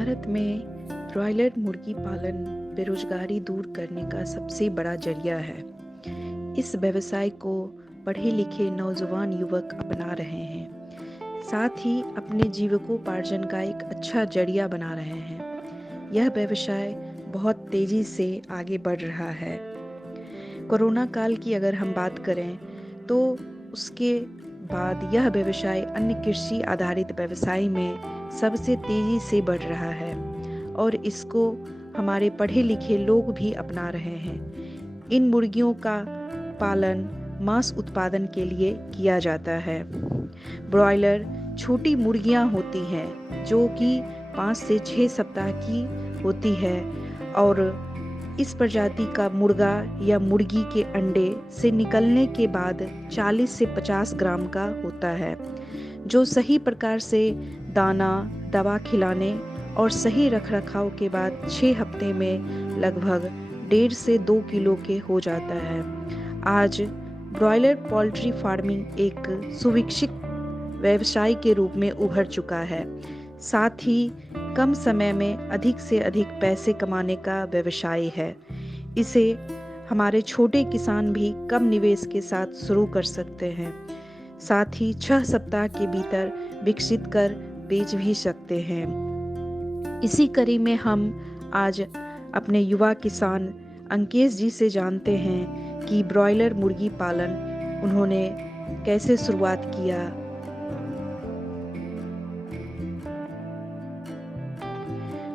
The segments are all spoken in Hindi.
भारत में ब्रॉयलर मुर्गी पालन बेरोजगारी दूर करने का सबसे बड़ा जरिया है। इस व्यवसाय को पढ़े लिखे नौजवान युवक अपना रहे हैं, साथ ही अपने जीविकोपार्जन का एक अच्छा जरिया बना रहे हैं। यह व्यवसाय बहुत तेजी से आगे बढ़ रहा है। कोरोना काल की अगर हम बात करें तो उसके बाद यह व्यवसाय अन्य कृषि आधारित व्यवसाय में सबसे तेजी से बढ़ रहा है और इसको हमारे पढ़े लिखे लोग भी अपना रहे हैं। इन मुर्गियों का पालन मांस उत्पादन के लिए किया जाता है। ब्रॉयलर छोटी मुर्गियां होती हैं जो कि 5 से 6 सप्ताह की होती है और इस प्रजाति का मुर्गा या मुर्गी के अंडे से निकलने के बाद 40 से 50 ग्राम का होता है, जो सही प्रकार से दाना, दवा खिलाने और सही रखरखाव के बाद 6 हफ्ते में लगभग 1.5 से 2 किलो के हो जाता है। आज ब्रॉयलर पोल्ट्री फार्मिंग एक सुविकसित व्यवसाय के रूप में उभर चुका है, साथ ही कम समय में अधिक से अधिक पैसे कमाने का व्यवसाय है। इसे हमारे छोटे किसान भी कम निवेश के साथ शुरू कर सकते हैं, साथ ही 6 सप्ताह के भीतर विकसित कर बेच भी सकते हैं। इसी कड़ी में हम आज अपने युवा किसान अंकेश जी से जानते हैं कि ब्रॉयलर मुर्गी पालन उन्होंने कैसे शुरुआत किया।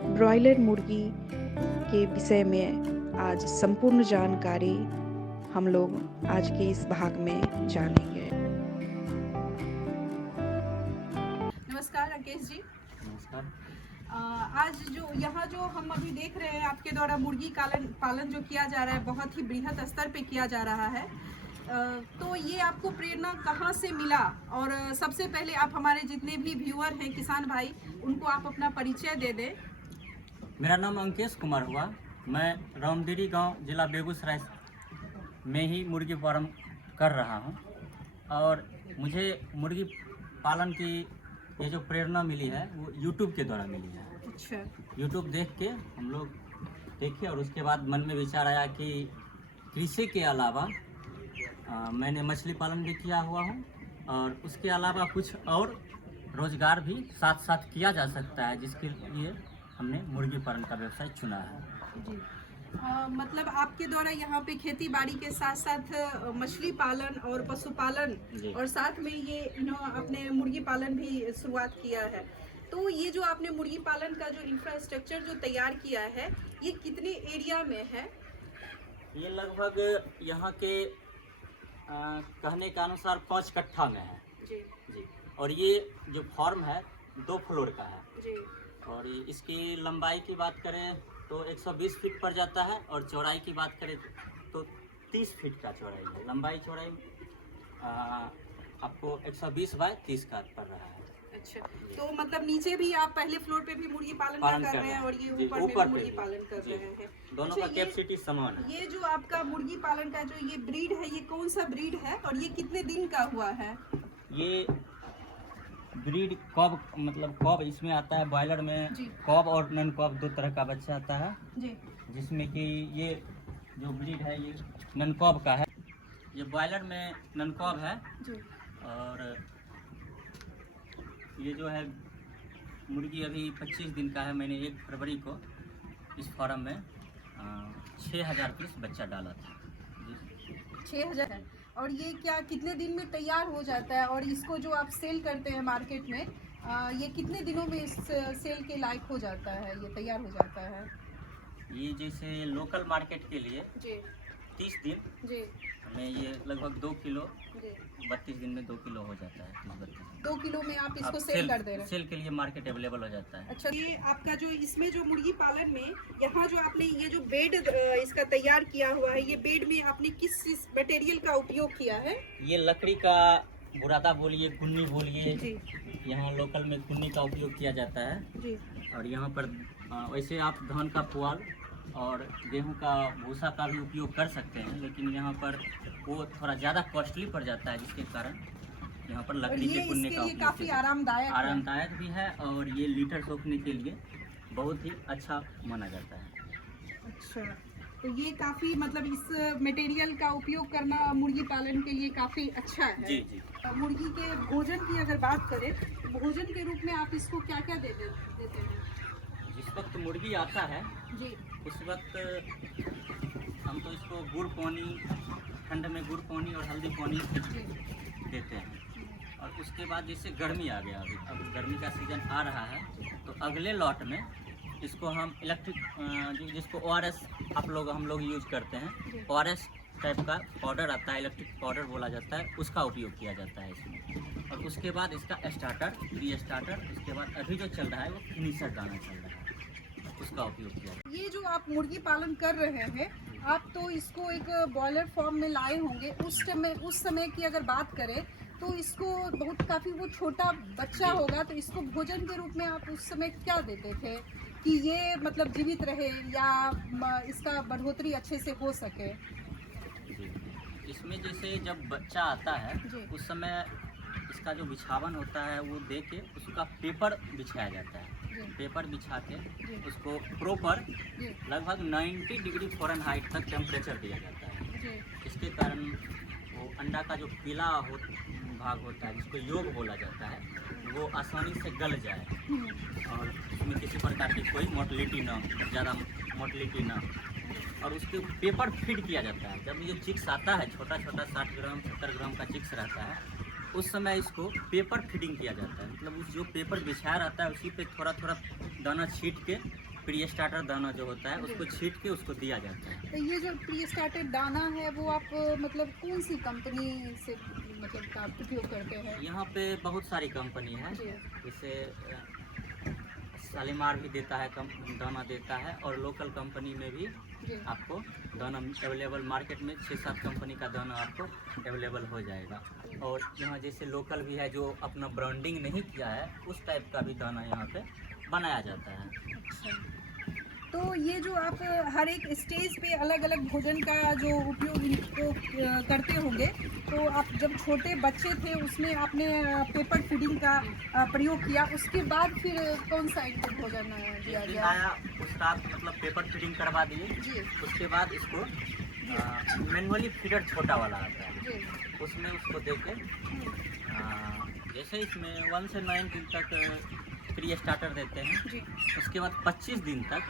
ब्रॉयलर मुर्गी के विषय में आज संपूर्ण जानकारी हम लोग आज के इस भाग में जानेंगे। नमस्कार राकेश जी। नमस्कार। आज जो हम अभी देख रहे हैं आपके द्वारा मुर्गी पालन जो किया जा रहा है बहुत ही बृहद स्तर पे किया जा रहा है, तो ये आपको प्रेरणा कहाँ से मिला? और सबसे पहले आप हमारे जितने भी व्यूअर हैं किसान भाई, उनको आप अपना परिचय दे दें। मेरा नाम अंकेश कुमार हुआ। मैं रामदेरी गांव जिला बेगूसराय में ही मुर्गी फार्म कर रहा हूं और मुझे मुर्गी पालन की ये जो प्रेरणा मिली है वो यूट्यूब के द्वारा मिली है। अच्छा। यूट्यूब देख के हम लोग देखे और उसके बाद मन में विचार आया कि कृषि के अलावा मैंने मछली पालन भी किया हुआ हूँ और उसके अलावा कुछ और रोज़गार भी साथ साथ किया जा सकता है, जिसके लिए हमने मुर्गी पालन का व्यवसाय चुना है। जी। मतलब आपके द्वारा यहाँ पे खेती बाड़ी के साथ साथ मछली पालन और पशुपालन और साथ में ये अपने मुर्गी पालन भी शुरुआत किया है। तो ये जो आपने मुर्गी पालन का जो इंफ्रास्ट्रक्चर जो तैयार किया है, ये कितने एरिया में है? ये लगभग यहाँ के कहने के अनुसार 5 कट्ठा में है। जी। जी। और ये जो फार्म है 2 फ्लोर का है। जी। और इसकी लंबाई की बात करें तो 120 फीट पड़ जाता है और चौड़ाई की बात करें तो 30 फीट का चौड़ाई है। लंबाई चौड़ाई आपको 120 बाय 30 का पड़ रहा है। अच्छा, तो मतलब नीचे भी आप पहले फ्लोर पे भी मुर्गी पालन कर रहे हैं और ये ऊपर में भी मुर्गी पालन कर रहे हैं। दोनों का कैपेसिटी समान है। ये जो आपका मुर्गी पालन का जो ये ब्रीड है, ये कौन सा ब्रीड है और ये कितने दिन का हुआ है? ये ब्रीड कब इसमें आता है। बॉयलर में कब और नन कब 2 तरह का बच्चा आता है जी। जिसमें कि ये जो ब्रीड है ये नन कब का है। ये बॉयलर में नन कब है जी। और ये जो है मुर्गी अभी 25 दिन का है। मैंने 1 फरवरी को इस फार्म में 6000 पीस बच्चा डाला था जी। 6000। और ये क्या कितने दिन में तैयार हो जाता है? और इसको जो आप सेल करते हैं मार्केट में, ये कितने दिनों में इस सेल के लायक हो जाता है, ये तैयार हो जाता है? ये जैसे लोकल मार्केट के लिए जी 30 दिन जी में ये लगभग 2 किलो जी 32 दिन में 2 किलो हो जाता है। 2 किलो में आप इसको सेल कर दे रहे हैं? सेल के लिए मार्केट अवेलेबल हो जाता है। अच्छा, ये आपका जो इसमें जो मुर्गी पालन में यहाँ जो आपने ये जो बेड इसका तैयार किया हुआ है, ये बेड में आपने किस मटेरियल का उपयोग किया है? ये लकड़ी का बुरादा बोलिए, कुन्नी बोलिए, यहाँ लोकल में कुन्नी का उपयोग किया जाता है जी। और यहाँ पर वैसे आप धान का पुआल और गेहूं का भूसा का भी उपयोग कर सकते हैं, लेकिन यहाँ पर वो थोड़ा ज़्यादा कॉस्टली पड़ जाता है, जिसके कारण यहाँ पर लकड़ी के कुन्ने का उपयोग काफ़ी आरामदायक भी है और ये लीटर सोखने के लिए बहुत ही अच्छा माना जाता है। अच्छा, तो ये काफ़ी मतलब इस मटेरियल का उपयोग करना मुर्गी पालन के लिए काफ़ी अच्छा है। जी जी। मुर्गी के भोजन की अगर बात करें तो भोजन के रूप में आप इसको क्या क्या देते हैं? जिस वक्त मुर्गी आता है जी उस वक्त हम तो इसको गुड़ पानी, ठंड में गुड़ पानी और हल्दी पानी जी देते हैं। और उसके बाद जैसे गर्मी आ गया, अभी अब गर्मी का सीज़न आ रहा है, तो अगले लॉट में इसको हम इलेक्ट्रिक जिसको ORS हम लोग यूज करते हैं, ORS टाइप का पाउडर आता है, इलेक्ट्रिक पाउडर बोला जाता है, उसका उपयोग किया जाता है इसमें। और उसके बाद इसका स्टार्टर, प्री स्टार्टर, उसके बाद अभी जो चल रहा है वो फिनिशर दाना चल रहा है, उसका उपयोग किया जाता है। ये जो आप मुर्गी पालन कर रहे हैं, आप तो इसको एक बॉयलर फॉर्म में लाए होंगे। उस समय की अगर बात करें तो इसको काफ़ी वो छोटा बच्चा होगा, तो इसको भोजन के रूप में आप उस समय क्या देते थे कि ये मतलब जीवित रहे या इसका बढ़ोतरी अच्छे से हो सके? जी। इसमें जैसे जब बच्चा आता है जी। उस समय इसका जो बिछावन होता है वो दे के उसका पेपर बिछाया जाता है। जी पेपर बिछा के जी उसको प्रॉपर जी लगभग 90 डिग्री फ़ारेनहाइट तक टेम्परेचर दिया जाता है। जी इसके कारण वो अंडा का जो पीला भाग होता है, जिसको योग बोला जाता है, वो आसानी से गल जाए और उसमें किसी प्रकार की कोई मोटिलिटी ना, ज़्यादा मोटिलिटी ना। और उसके पेपर फीड किया जाता है। जब ये चिक्स आता है, छोटा छोटा 60 ग्राम 70 ग्राम का चिक्स रहता है, उस समय इसको पेपर फीडिंग किया जाता है। मतलब उस जो पेपर बिछाया रहता है उसी पे थोड़ा थोड़ा दाना छीट के, प्री स्टार्टर दाना जो होता है उसको छीट के उसको दिया जाता है। तो ये जो प्री स्टार्टेड दाना है वो आप मतलब कौन सी कंपनी से मतलब का उपयोग करते हैं? यहाँ पे बहुत सारी कंपनी है, जी जैसे शालीमार भी देता है, दाना देता है, और लोकल कंपनी में भी जी आपको दाना अवेलेबल, मार्केट में 6-7 कंपनी का दाना आपको अवेलेबल हो जाएगा। और यहाँ जैसे लोकल भी है जो अपना ब्रांडिंग नहीं किया है, उस टाइप का भी दाना यहाँ पे बनाया जाता है। अच्छा, तो ये जो आप हर एक स्टेज पे अलग अलग भोजन का जो उपयोग इनको करते होंगे, तो आप जब छोटे बच्चे थे उसमें आपने पेपर फीडिंग का प्रयोग किया, उसके बाद फिर कौन सा इनको भोजन दिया जिस दिन गया? आया उस रात मतलब पेपर फीडिंग करवा दिए। जी उसके बाद इसको मैनुअली फीडर छोटा वाला आता है, जी उसमें उसको दे के जैसे इसमें 1 से 9 दिन तक प्री स्टार्टर देते हैं। जी उसके बाद 25 दिन तक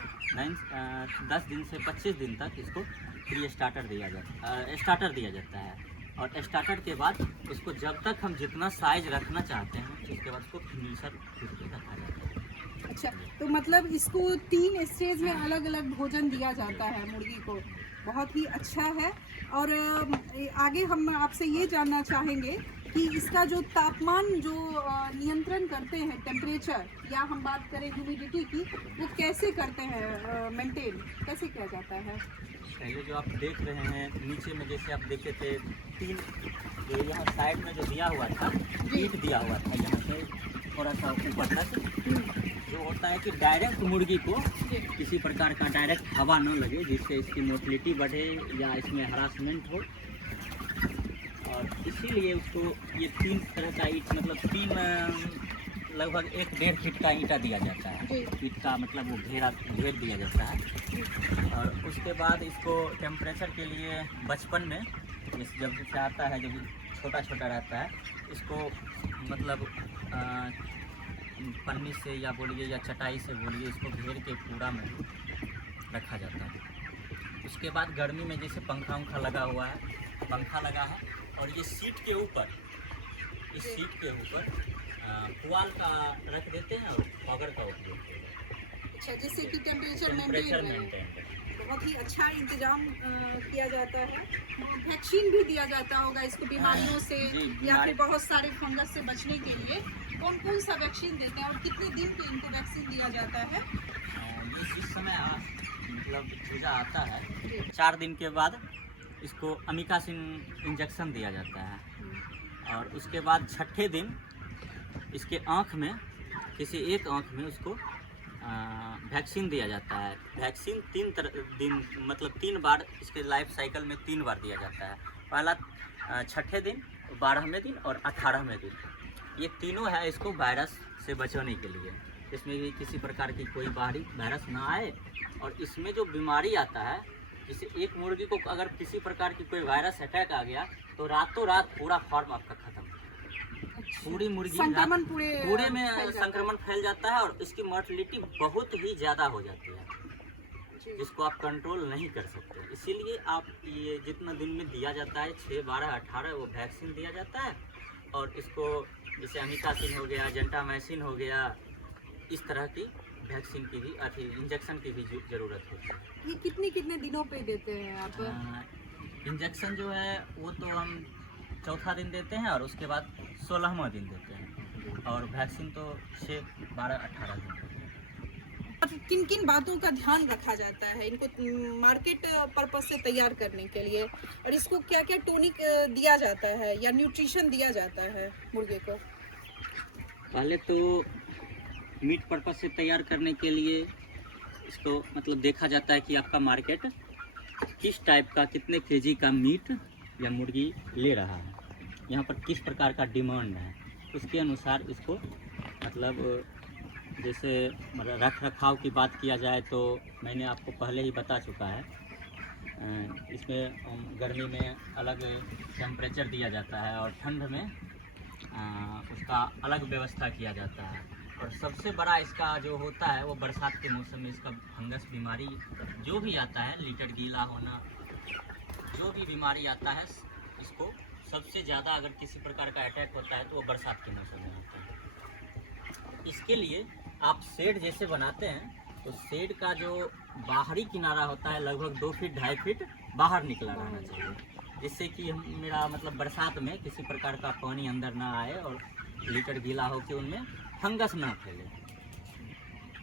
10 दिन से 25 दिन तक इसको प्री स्टार्टर दिया जाता है। और स्टार्टर के बाद उसको जब तक हम जितना साइज रखना चाहते हैं उसके बाद उसको फिनिशर फिर के रखा जाता है। अच्छा, तो मतलब इसको 3 स्टेज में अलग अलग भोजन दिया जाता है मुर्गी को, बहुत ही अच्छा है। और आगे हम आपसे ये जानना चाहेंगे कि इसका जो तापमान जो नियंत्रण करते हैं, टेम्परेचर, या हम बात करें ह्यूमिडिटी की, वो कैसे करते हैं, मेंटेन कैसे किया जाता है? पहले जो आप देख रहे हैं नीचे में, जैसे आप देखे थे 3 जो यहाँ साइड में जो दिया हुआ था, ईंट दिया हुआ था, यहाँ से थोड़ा सा ऊपर तक, जो होता है कि डायरेक्ट मुर्गी को किसी प्रकार का डायरेक्ट हवा न लगे, जिससे इसकी मोटिलिटी बढ़े या इसमें हरासमेंट हो। और इसीलिए उसको ये 3 तरह का ईंट, मतलब 3 लगभग 1-1.5 फीट का ईंटा दिया जाता है। ईंट का मतलब वो घेर दिया जाता है। और उसके बाद इसको टेम्परेचर के लिए बचपन में जब से आता है, जब छोटा छोटा रहता है, इसको मतलब पन्नी से या बोलिए या चटाई से बोलिए, इसको घेर के पूरा में रखा जाता है। उसके बाद गर्मी में जैसे पंखा लगा हुआ है, पंखा लगा है, और ये सीट के ऊपर, इस सीट के ऊपर पुआल का रख देते हैं और फॉगर का उपयोग करते हैं। अच्छा, जिससे कि टेम्परेचर टेम्परेचर मेंटेन रहे। मेंटेन रहे। बहुत ही अच्छा इंतजाम किया जाता है। वैक्सीन भी दिया जाता होगा इसको बीमारियों से या फिर बहुत सारे फंगस से बचने के लिए। कौन कौन सा वैक्सीन देते हैं और कितने दिन पे इनको वैक्सीन दिया जाता है? ये जिस समय मतलब चूजा आता है, जी 4 दिन के बाद इसको अमिकासिन इंजेक्शन दिया जाता है। और उसके बाद 6ठे दिन इसके आँख में, किसी एक आँख में उसको वैक्सीन दिया जाता है। वैक्सीन 3 बार इसके लाइफ साइकिल में 3 बार दिया जाता है। पहला 6ठे दिन, 12वें दिन और 18वें दिन। ये तीनों है इसको वायरस से बचाने के लिए। इसमें भी किसी प्रकार की कोई बाहरी वायरस ना आए। और इसमें जो बीमारी आता है, जैसे एक मुर्गी को अगर किसी प्रकार की कोई वायरस अटैक आ गया तो रातों रात पूरा फार्म आपका खत्म हो जाएगा। पूरी मुर्गी संक्रमण पूरे फैल में जाता है। संक्रमण फैल जाता है और इसकी मोर्टलिटी बहुत ही ज़्यादा हो जाती है, जी। जिसको आप कंट्रोल नहीं कर सकते। इसीलिए आप ये जितना दिन में दिया जाता है 6, 12, 18 वो वैक्सीन दिया जाता है। और इसको जैसे अमिकासिन हो गया, जेंटामाइसिन हो गया, इस तरह की वैक्सीन की भी इंजेक्शन की भी ज़रूरत होती है। ये कितने दिनों पे देते हैं आप? इंजेक्शन जो है वो तो हम चौथा दिन देते हैं और उसके बाद 16वां दिन देते हैं। और वैक्सीन तो 6, 12, 18 दिन देते हैं। और किन किन बातों का ध्यान रखा जाता है इनको मार्केट पर्पज से तैयार करने के लिए, और इसको क्या क्या टॉनिक दिया जाता है या न्यूट्रिशन दिया जाता है मुर्गे को? पहले तो मीट पर्पज से तैयार करने के लिए इसको मतलब देखा जाता है कि आपका मार्केट किस टाइप का, कितने केजी का मीट या मुर्गी ले रहा है, यहाँ पर किस प्रकार का डिमांड है, उसके अनुसार इसको मतलब जैसे रख रखाव की बात किया जाए तो मैंने आपको पहले ही बता चुका है। इसमें गर्मी में अलग टेम्परेचर दिया जाता है और ठंड में उसका अलग व्यवस्था किया जाता है। और सबसे बड़ा इसका जो होता है वो बरसात के मौसम में इसका फंगस बीमारी जो भी आता है, लीटर गीला होना, जो भी बीमारी आता है, इसको सबसे ज़्यादा अगर किसी प्रकार का अटैक होता है तो वो बरसात के मौसम में होता है। इसके लिए आप शेड जैसे बनाते हैं तो शेड का जो बाहरी किनारा होता है लगभग 2 फीट 2.5 फीट बाहर निकला रहना चाहिए, जिससे कि मेरा मतलब बरसात में किसी प्रकार का पानी अंदर ना आए और लीटर गीला होकर उनमें फंगस ना फैले।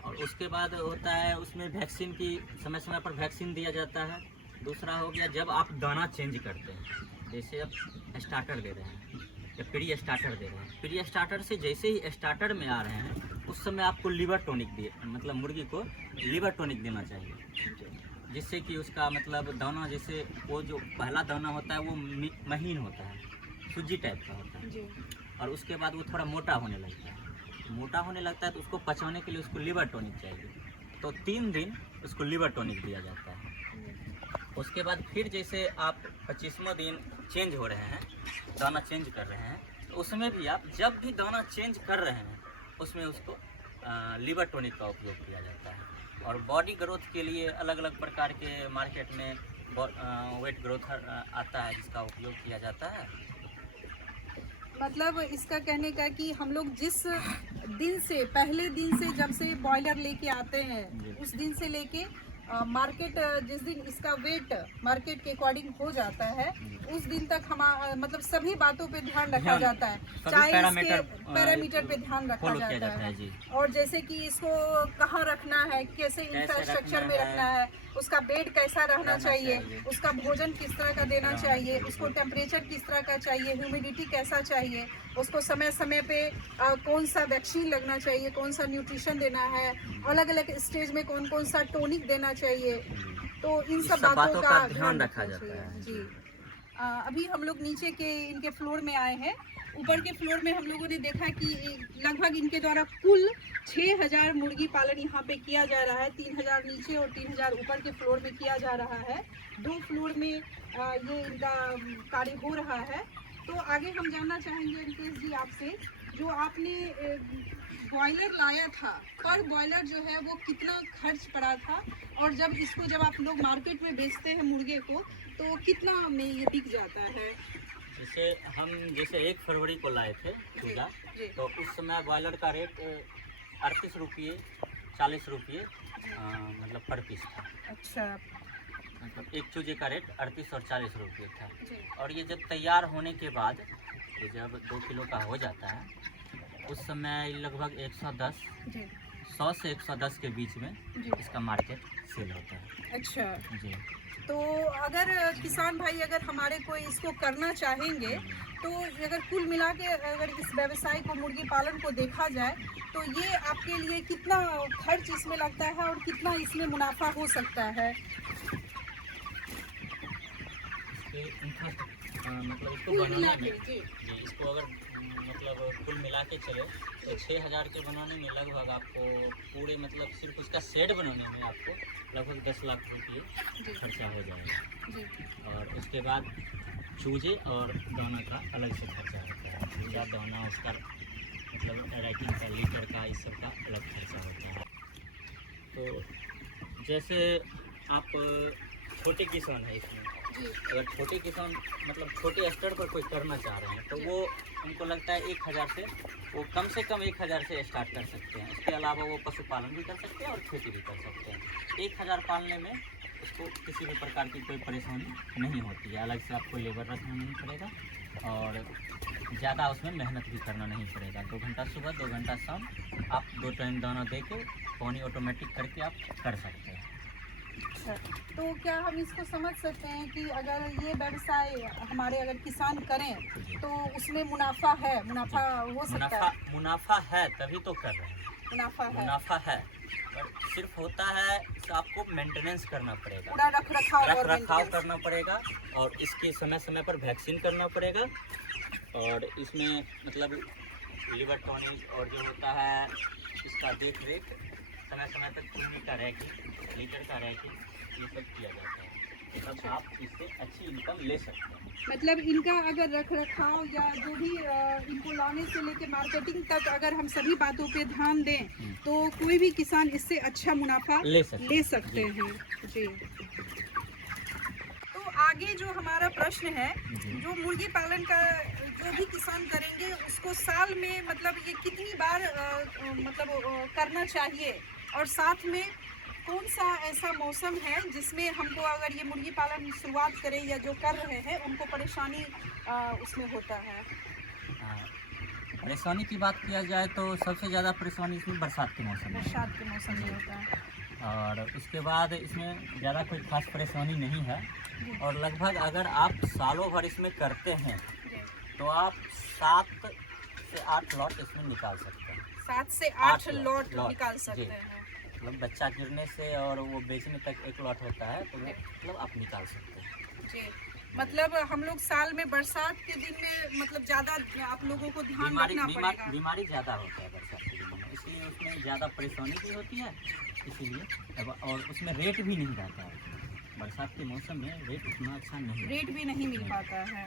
और उसके बाद होता है उसमें वैक्सीन की समय समय पर वैक्सीन दिया जाता है। दूसरा हो गया जब आप दाना चेंज करते हैं, जैसे अब स्टार्टर दे रहे हैं या प्री स्टार्टर दे रहे हैं, प्री स्टार्टर से जैसे ही स्टार्टर में आ रहे हैं उस समय आपको लीवर टॉनिक मतलब मुर्गी को लीवर टॉनिक देना चाहिए, जिससे कि उसका मतलब दाना, जैसे वो जो पहला दाना होता है वो महीन होता है, सूजी टाइप का होता है, और उसके बाद वो थोड़ा मोटा होने लगता है। मोटा होने लगता है तो उसको पचाने के लिए उसको लीवर टॉनिक चाहिए, तो 3 दिन उसको लीवर टॉनिक दिया जाता है। उसके बाद फिर जैसे आप 25वां दिन चेंज हो रहे हैं, दाना चेंज कर रहे हैं, तो उसमें भी आप जब भी दाना चेंज कर रहे हैं उसमें उसको लीवर टॉनिक का उपयोग किया जाता है। और बॉडी ग्रोथ के लिए अलग अलग प्रकार के मार्केट में वेट ग्रोथ आता है जिसका उपयोग किया जाता है। मतलब इसका कहने का कि हम लोग जिस दिन से, पहले दिन से जब से बॉयलर लेके आते हैं उस दिन से लेके मार्केट जिस दिन इसका वेट मार्केट के अकॉर्डिंग हो जाता है उस दिन तक हम मतलब सभी बातों पे ध्यान रखा जाता है, चाहे इसके पैरामीटर पे ध्यान रखा जाता है। और जैसे कि इसको कहाँ रखना है, कैसे इंफ्रास्ट्रक्चर में रखना है, उसका बेड कैसा रहना चाहिए, उसका भोजन किस तरह का देना चाहिए, उसको टेम्परेचर किस तरह का चाहिए, ह्यूमिडिटी कैसा चाहिए, उसको समय समय पे कौन सा वैक्सीन लगना चाहिए, कौन सा न्यूट्रिशन देना है, अलग अलग स्टेज में कौन कौन सा टॉनिक देना चाहिए, तो इन सब बातों का ध्यान रखा जाता है। जी अभी हम लोग नीचे के इनके फ्लोर में आए हैं। ऊपर के फ्लोर में हम लोगों ने देखा कि लगभग इनके द्वारा कुल 6000 मुर्गी पालन यहाँ पे किया जा रहा है। 3000 नीचे और 3000 ऊपर के फ्लोर में किया जा रहा है। 2 फ्लोर में ये इनका कार्य हो रहा है। तो आगे हम जानना चाहेंगे रितेश जी आपसे, जो आपने बॉयलर लाया था, पर बॉयलर जो है वो कितना खर्च पड़ा था, और जब आप लोग मार्केट में बेचते हैं मुर्गे को तो कितना में ये बिक जाता है? जैसे 1 फरवरी को लाए थे चूजा, तो उस समय बॉयलर का रेट 38 रुपये 40 रुपये मतलब पर पीस था। अच्छा, मतलब एक चूजे का रेट 38 और 40 रुपये था। और ये जब तैयार होने के बाद ये जब 2 किलो का हो जाता है उस समय लगभग 100 से 110 के बीच में इसका मार्केट सेल होता है। अच्छा जी। तो अगर किसान भाई अगर हमारे कोई इसको करना चाहेंगे तो अगर कुल मिला के अगर इस व्यवसाय को, मुर्गी पालन को देखा जाए तो ये आपके लिए कितना खर्च इसमें लगता है और कितना इसमें मुनाफा हो सकता है? मतलब इसको कुल बनाने मिला में के, जी। जी इसको अगर मतलब कुल मिला के चले तो 6,000 के बनाने में लगभग आपको पूरे मतलब सिर्फ उसका सेट बनाने में आपको लगभग 10 लाख रुपये जी खर्चा हो जाएगा। जी और उसके बाद चूजे और दाना का अलग से खर्चा होता है। चूजा दाना उसका मतलब राइटिंग का लीटर का इस सब का अलग खर्चा होता है। तो जैसे आप छोटे किसान हैं इसमें, जी अगर छोटे किसान मतलब छोटे स्तर पर कोई करना चाह रहे हैं तो वो हमको लगता है 1,000 से वो कम से कम 1,000 से स्टार्ट कर सकते हैं। इसके अलावा वो पशुपालन भी कर सकते हैं और खेती भी कर सकते हैं। 1,000 पालने में उसको किसी भी प्रकार की कोई परेशानी नहीं होती है। अलग से आपको लेबर रखना नहीं पड़ेगा और ज़्यादा उसमें मेहनत भी करना नहीं पड़ेगा। 2 घंटा सुबह 2 घंटा शाम आप 2 टाइम दाना दे के पानी ऑटोमेटिक करके आप कर सकते हैं। अच्छा, तो क्या हम इसको समझ सकते हैं कि अगर ये व्यवसाय हमारे अगर किसान करें तो उसमें मुनाफा है, मुनाफा हो सकता है? मुनाफा है तभी तो कर रहे हैं। मुनाफा है, मुनाफा है पर सिर्फ होता है तो आपको मेंटेनेंस करना पड़ेगा, पूरा रख रखाव रख और रखाव maintenance। करना पड़ेगा और इसके समय समय पर वैक्सीन करना पड़ेगा। और इसमें मतलब लिवर टॉनिक और जो होता है इसका देख रेख समय समय पर चूने का रैकिंग लीटर का रैकिंग ये सब किया जाता है, तब आप इससे अच्छी इनकम ले सकते हैं। मतलब इनका अगर रख रखाव या जो भी इनको लाने से लेके मार्केटिंग तक अगर हम सभी बातों पे ध्यान दें तो कोई भी किसान इससे अच्छा मुनाफा ले ले सकते हैं। जी, तो आगे जो हमारा प्रश्न है, जो मुर्गी पालन का जो भी किसान करेंगे उसको साल में मतलब ये कितनी बार करना चाहिए और साथ में कौन सा ऐसा मौसम है जिसमें हमको अगर ये मुर्गी पालन शुरुआत करें या जो कर रहे हैं उनको परेशानी उसमें होता है? परेशानी की बात किया जाए तो सबसे ज़्यादा परेशानी इसमें बरसात के मौसम में है। बरसात के मौसम में होता है। और उसके बाद इसमें ज़्यादा कोई खास परेशानी नहीं है। और लगभग अगर आप सालों भर इसमें करते हैं तो आप 7 से 8 लॉट इसमें निकाल सकते हैं। 7 से 8 लॉट निकाल सकते हैं। मतलब बच्चा गिरने से और वो बेचने तक 1 लॉट होता है तो मतलब आप निकाल सकते हैं। जी, मतलब हम लोग साल में बरसात के दिन में मतलब ज़्यादा आप लोगों को ध्यान रखना पड़ेगा। बीमारी ज़्यादा होता है बरसात के दिन में, इसलिए उसमें ज़्यादा परेशानी भी होती है। इसीलिए और उसमें रेट भी नहीं रहता है। बरसात के मौसम में रेट उतना अच्छा नहीं, रेट भी नहीं मिल पाता है।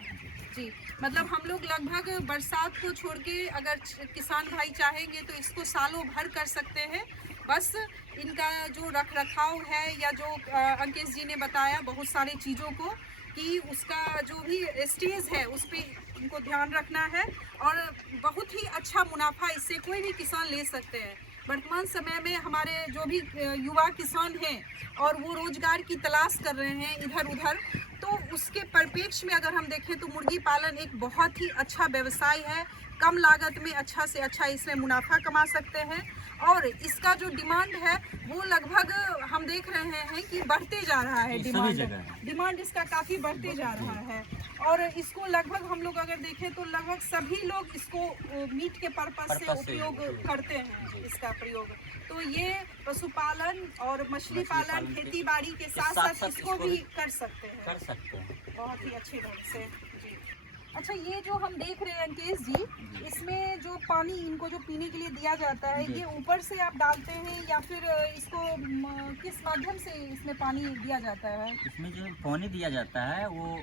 जी, मतलब हम लोग लगभग बरसात को छोड़ के अगर किसान भाई चाहेंगे तो इसको सालों भर कर सकते हैं। बस इनका जो रख रखाव है या जो अंकेश जी ने बताया बहुत सारी चीज़ों को कि उसका जो भी स्टेज है उस पर इनको ध्यान रखना है और बहुत ही अच्छा मुनाफा इससे कोई भी किसान ले सकते हैं। वर्तमान समय में हमारे जो भी युवा किसान हैं और वो रोजगार की तलाश कर रहे हैं इधर उधर, तो उसके परिप्रेक्ष्य में अगर हम देखें तो मुर्गी पालन एक बहुत ही अच्छा व्यवसाय है। कम लागत में अच्छा से अच्छा इसमें मुनाफा कमा सकते हैं और इसका जो डिमांड है वो लगभग हम देख रहे हैं कि बढ़ते जा रहा है। डिमांड इसका काफ़ी बढ़ते जा रहा है और इसको लगभग हम लोग अगर देखें तो लगभग सभी लोग इसको मीट के पर्पस से उपयोग करते हैं इसका प्रयोग। तो ये पशुपालन और मछली पालन खेती बाड़ी के साथ साथ इसको भी कर सकते हैं बहुत ही अच्छी ढंग से। जी, अच्छा, ये जो हम देख रहे हैं अंकेश जी, इसमें जो पानी इनको जो पीने के लिए दिया जाता है ये ऊपर से आप डालते हैं या फिर इसको किस माध्यम से इसमें पानी दिया जाता है? इसमें जो पानी दिया जाता है वो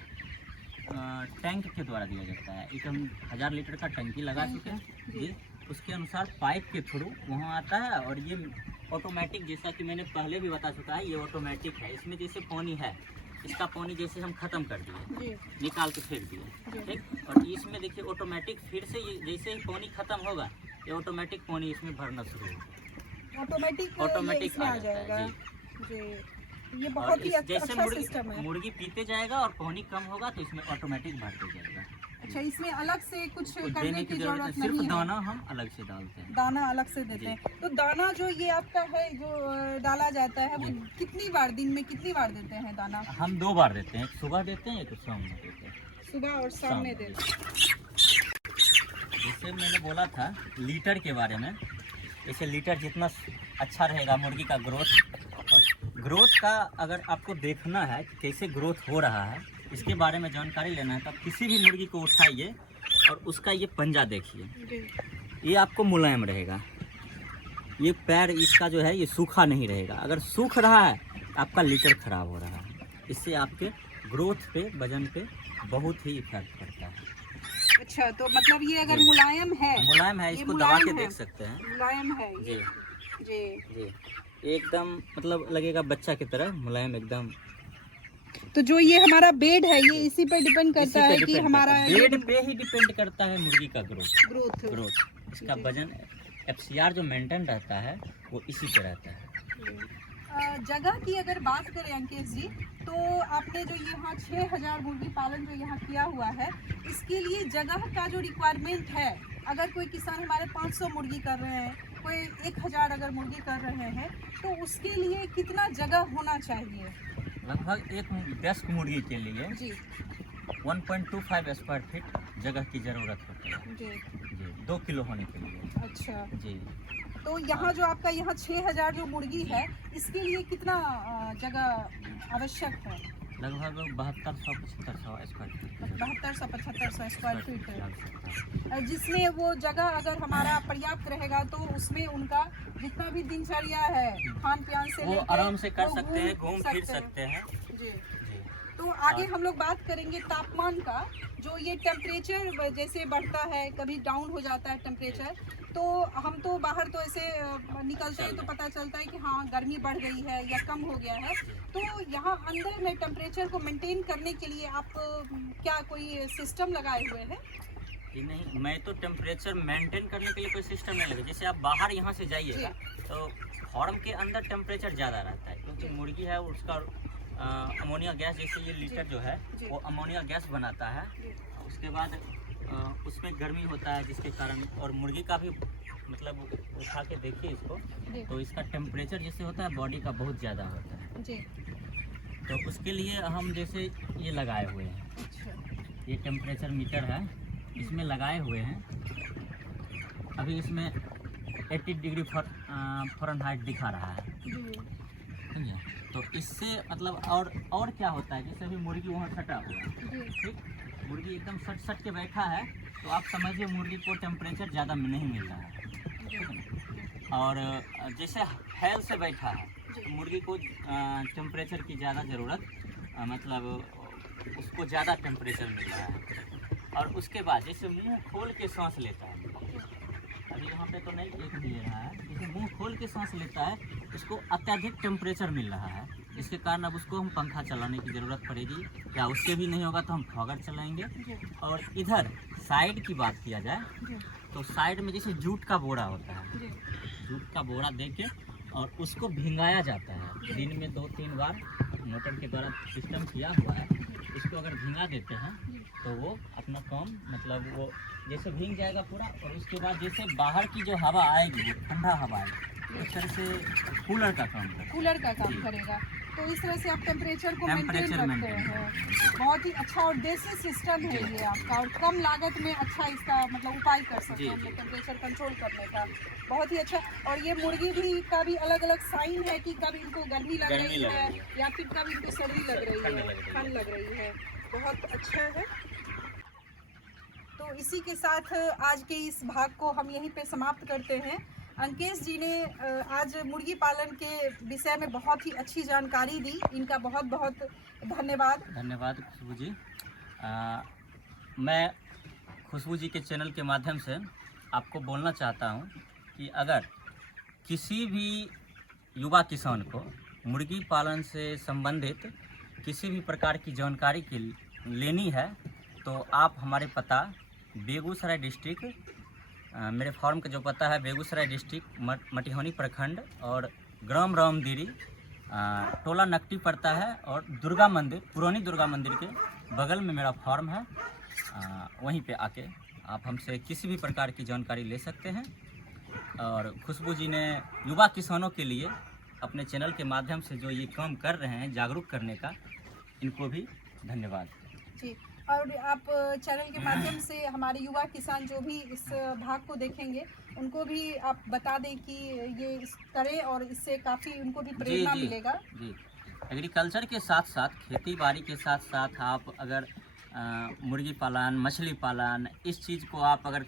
टैंक के द्वारा दिया जाता है। एक हम 1000 लीटर का टंकी लगा चुके हैं जी, उसके अनुसार पाइप के थ्रू वहाँ आता है और ये ऑटोमेटिक, जैसा कि मैंने पहले भी बता चुका है, ये ऑटोमेटिक है। इसमें जैसे पानी है, इसका पानी जैसे हम ख़त्म कर दिए, निकाल के फेंक दिए, ठीक, और इसमें देखिए ऑटोमेटिक फिर से ये जैसे ही पानी ख़त्म होगा ये ऑटोमेटिक पानी इसमें भरना शुरू होगा, ऑटोमेटिक आ जाएगा जी। ये बहुत ही अच्छा सिस्टम है। मुर्गी पीते जाएगा और पानी कम होगा तो इसमें ऑटोमेटिक भरते जाएगा। अच्छा, इसमें अलग से कुछ करने की जरूरत नहीं सिर्फ है? दाना हम अलग से डालते हैं। दाना अलग से देते हैं। तो दाना जो ये आपका है जो डाला जाता है वो कितनी बार, दिन में कितनी बार देते हैं दाना? हम 2 बार देते हैं, एक सुबह देते हैं एक शाम में देते हैं। सुबह और शाम में देते हैं। जैसे मैंने बोला था लीटर के बारे में, जैसे लीटर जितना अच्छा रहेगा मुर्गी का ग्रोथ, और ग्रोथ का अगर आपको देखना है कि कैसे ग्रोथ हो रहा है इसके बारे में जानकारी लेना है तो आप किसी भी मुर्गी को उठाइए और उसका ये पंजा देखिए, ये आपको मुलायम रहेगा। ये पैर इसका जो है ये सूखा नहीं रहेगा। अगर सूख रहा है आपका लीटर खराब हो रहा है। इससे आपके ग्रोथ पे, वजन पे बहुत ही इफेक्ट पड़ता है। अच्छा, तो मतलब ये अगर मुलायम है, इसको दबा के देख सकते हैं। मुलायम है जी जी जी, एकदम मतलब लगेगा बच्चा की तरह मुलायम एकदम। तो जो ये हमारा बेड है ये इसी पे डिपेंड करता है कि हमारा बेड पे ही डिपेंड करता है मुर्गी का ग्रोथ। इसका जी। वजन FCR जो मेंटेन रहता है वो इसी पे रहता है। जगह की अगर बात करें अंकित जी, तो आपने जो यहाँ 6000 मुर्गी पालन जो यहाँ किया हुआ है, इसके लिए जगह का जो रिक्वायरमेंट है, अगर कोई किसान हमारे 500 मुर्गी कर रहे हैं, कोई 1000 अगर मुर्गी कर रहे हैं, तो उसके लिए कितना जगह होना चाहिए? लगभग एक 10 मुर्गी के लिए जी 1.25 स्क्वायर फीट जगह की जरूरत होती है जी जी, 2 किलो होने के लिए। अच्छा, जी, तो यहाँ जो आपका यहाँ 6000 जो मुर्गी है, इसके लिए कितना जगह आवश्यक है? लगभग 7200-7500 स्क्वायर फीट। 7200-7500 स्क्वायर फीट है, है। जिसमें वो जगह अगर हमारा पर्याप्त रहेगा तो उसमें उनका जितना भी दिनचर्या है, खान पान से वो लेके आराम से कर वो सकते हैं, घूम फिर सकते हैं। जी। जी, तो आगे हम लोग बात करेंगे तापमान का। जो ये टेम्परेचर जैसे बढ़ता है, कभी डाउन हो जाता है टेम्परेचर, तो हम तो बाहर तो ऐसे निकलते हैं तो पता चलता है कि हाँ गर्मी बढ़ गई है या कम हो गया है। तो यहाँ अंदर में टेम्परेचर को मेंटेन करने के लिए आप क्या कोई सिस्टम लगाए हुए हैं? जी नहीं, मैं तो टेम्परेचर मेंटेन करने के लिए कोई सिस्टम नहीं लगा। जैसे आप बाहर यहाँ से जाइएगा तो फार्म के अंदर टेम्परेचर ज़्यादा रहता है, क्योंकि मुर्गी है उसका अमोनिया गैस, जैसे ये लीटर जो है वो अमोनिया गैस बनाता है। उसके बाद उसमें गर्मी होता है, जिसके कारण, और मुर्गी का भी मतलब उठा के देखिए इसको, तो इसका टेम्परेचर जैसे होता है बॉडी का बहुत ज़्यादा होता है जी। तो उसके लिए हम जैसे ये लगाए हुए हैं, अच्छा, ये टेम्परेचर मीटर है, इसमें लगाए हुए हैं। अभी इसमें 80 डिग्री फ़ारेनहाइट दिखा रहा है, समझे? तो इससे मतलब और क्या होता है, जैसे अभी मुर्गी वहाँ सटा हुआ है, ठीक, मुर्गी एकदम सट के बैठा है, तो आप समझिए मुर्गी को टेम्परेचर ज़्यादा नहीं मिल रहा है, ठीक है? और जैसे हैल से बैठा है तो मुर्गी को टेम्परेचर की ज़्यादा ज़रूरत, मतलब उसको ज़्यादा टेम्परेचर मिल रहा है। और उसके बाद जैसे मुंह खोल के सांस लेता है, अभी यहाँ पे तो नहीं ले रहा है, जैसे मुंह खोल के सांस लेता है, उसको अत्यधिक टेम्परेचर मिल रहा है, इसके कारण अब उसको हम पंखा चलाने की ज़रूरत पड़ेगी, या उससे भी नहीं होगा तो हम फॉगर चलाएंगे। और इधर साइड की बात किया जाए तो साइड में जैसे जूट का बोरा होता है, जूट का बोरा दे के और उसको भिंगाया जाता है दिन में 2-3 बार, मोटर के द्वारा सिस्टम किया हुआ है। इसको अगर भिंगा देते हैं तो वो अपना काम, मतलब वो जैसे भींग जाएगा पूरा, और उसके बाद जैसे बाहर की जो हवा आएगी वो ठंडा हवा आएगी, इस तरह से कूलर का काम करेगा। कूलर का काम करेगा। तो इस तरह से आप टेम्परेचर को मेंटेन टेम्परेचर रखते हैं। बहुत ही अच्छा और देसी सिस्टम है ये आपका, और कम लागत में अच्छा इसका मतलब उपाय कर सकते हैं हम लोग टेम्परेचर कंट्रोल करने का। बहुत ही अच्छा। और ये मुर्गी भी का भी अलग अलग साइन है कि कभी इनको गर्मी लग रही है या फिर कभी इनको सर्दी लग रही है, ठंड लग रही है। बहुत अच्छा है। तो इसी के साथ आज के इस भाग को हम यहीं पे समाप्त करते हैं। अंकेश जी ने आज मुर्गी पालन के विषय में बहुत ही अच्छी जानकारी दी, इनका बहुत बहुत धन्यवाद। धन्यवाद खुशबू जी। मैं खुशबू जी के चैनल के माध्यम से आपको बोलना चाहता हूं कि अगर किसी भी युवा किसान को मुर्गी पालन से संबंधित किसी भी प्रकार की जानकारी की लेनी है तो आप हमारे पता बेगूसराय डिस्ट्रिक्ट, मेरे फार्म का जो पता है बेगूसराय डिस्ट्रिक्ट मटिहानी प्रखंड और ग्राम रामदिरी, टोला नकटी पड़ता है, और दुर्गा मंदिर, पुरानी दुर्गा मंदिर के बगल में मेरा फार्म है। वहीं पे आके आप हमसे किसी भी प्रकार की जानकारी ले सकते हैं। और खुशबू जी ने युवा किसानों के लिए अपने चैनल के माध्यम से जो ये काम कर रहे हैं जागरूक करने का, इनको भी धन्यवाद जी। और आप चैनल के माध्यम से हमारे युवा किसान जो भी इस भाग को देखेंगे उनको भी आप बता दें कि ये करें, और इससे काफ़ी उनको भी प्रेरणा मिलेगा। जी। एग्रीकल्चर के साथ साथ, खेती बाड़ी के साथ साथ आप अगर मुर्गी पालन, मछली पालन, इस चीज़ को आप अगर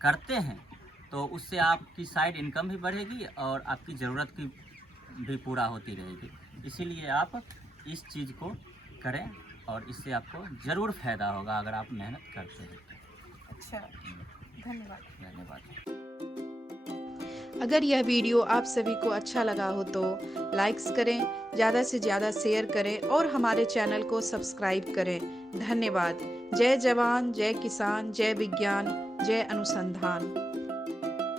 करते हैं तो उससे आपकी साइड इनकम भी बढ़ेगी और आपकी ज़रूरत की भी पूरा होती रहेगी। इसीलिए आप इस चीज़ को करें और इससे आपको ज़रूर फ़ायदा होगा अगर आप मेहनत करते हैं तो। अच्छा, धन्यवाद। धन्यवाद। अगर यह वीडियो आप सभी को अच्छा लगा हो तो लाइक्स करें, ज़्यादा से ज़्यादा शेयर करें और हमारे चैनल को सब्सक्राइब करें। धन्यवाद। जय जवान, जय किसान, जय विज्ञान, जय अनुसंधान।